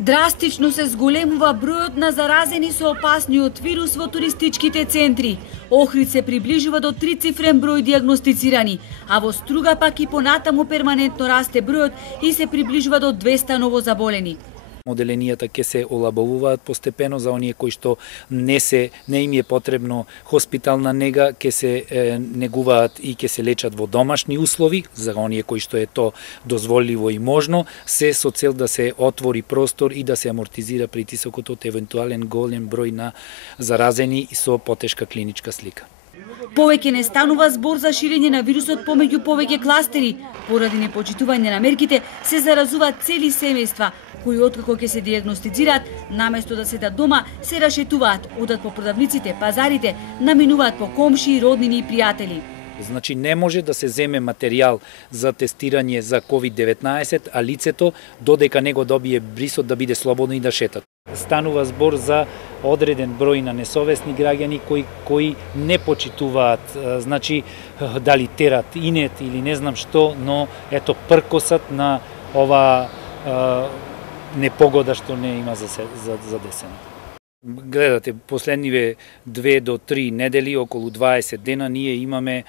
Драстично се зголемува бројот на заразени со опасниот вирус во туристичките центри. Охрид се приближува до трицифрен број дијагностицирани, а во Струга пак и понатаму перманентно расте бројот и се приближува до 200 новозаболени. Оделенијата ќе се олабавуваат постепено за оние кои што не им е потребно хоспитална нега, ќе се негуваат и ќе се лечат во домашни услови, за оние кои што е то дозволиво и можно, се со цел да се отвори простор и да се амортизира притисокот од евентуален голем број на заразени и со потешка клиничка слика. Повеќе не станува збор за ширење на вирусот помеѓу повеќе кластери. Поради непочитување на мерките се заразуваат цели семејства, кои откако ќе се дијагностицираат, наместо да седат дома, се рашетуваат, одат по продавниците, пазарите, наминуваат по комшии, роднини и пријатели. Значи не може да се земе материјал за тестирање за COVID-19, а лицето додека не го добие брисот да биде слободно и да шета. Станува збор за одреден број на несовесни граѓани кои не почитуваат, значи дали терат инет или не знам што, но ето пркосот на ова непогода што не има за десена. Гледате, последниве 2 до 3 недели, околу 20 дена, ние имаме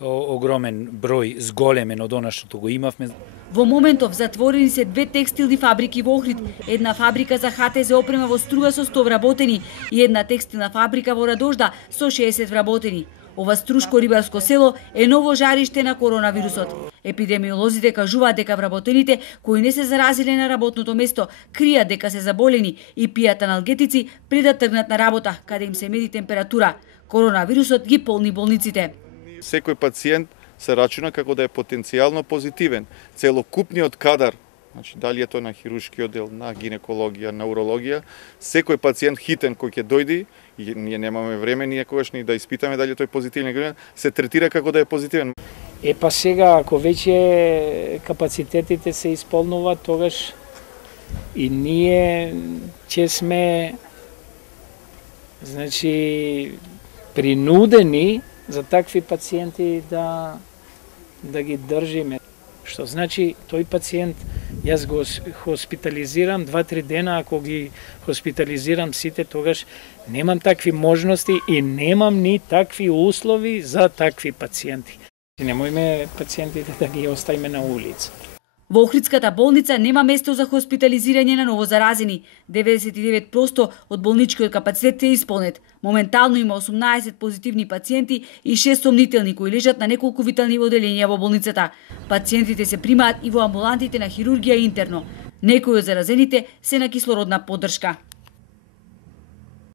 огромен број зголемен од она што го имавме. Во моментов затворени се 2 текстилни фабрики во Охрид, една фабрика за ХТЗ опрема во Струга со 100 вработени и една текстилна фабрика во Радожда со 60 вработени. Ова струшко рибарско село е ново жариште на коронавирусот. Епидемиолозите кажуваат дека вработените кои не се заразиле на работното место кријат дека се заболени и пијат аналгетици пред да тргнат на работа, каде им се мери температура. Коронавирусот ги полни болниците. Секој пациент се рачуна како да е потенцијално позитивен. Целокупниот кадар, значи дали е тоа на хируршки оддел, на гинекологија, на урологија, секој пациент хитен кој ќе дојде, и ние немаме време никогаш ни да испитаме дали тој позитивен или не, се третира како да е позитивен. Па сега, ако веќе капацитетите се исполнуваат, тогаш и ние ќе сме принудени за такви пациенти да ги држиме. Што значи тој пациент, јас го хоспитализирам 2-3 дена, ако ги хоспитализирам сите, тогаш немам такви можности и немам ни такви услови за такви пациенти. Немојме пациентите да ги оставиме на улица. Во Охридската болница нема место за хоспитализирање на новозаразени. 99% од болничкиот капацитет е исполнет. Моментално има 18 позитивни пациенти и 6 сомнителни кои лежат на неколку витални оделенија во болницата. Пациентите се примаат и во амбулантите на хирургија интерно. Некои од заразените се на кислородна поддршка.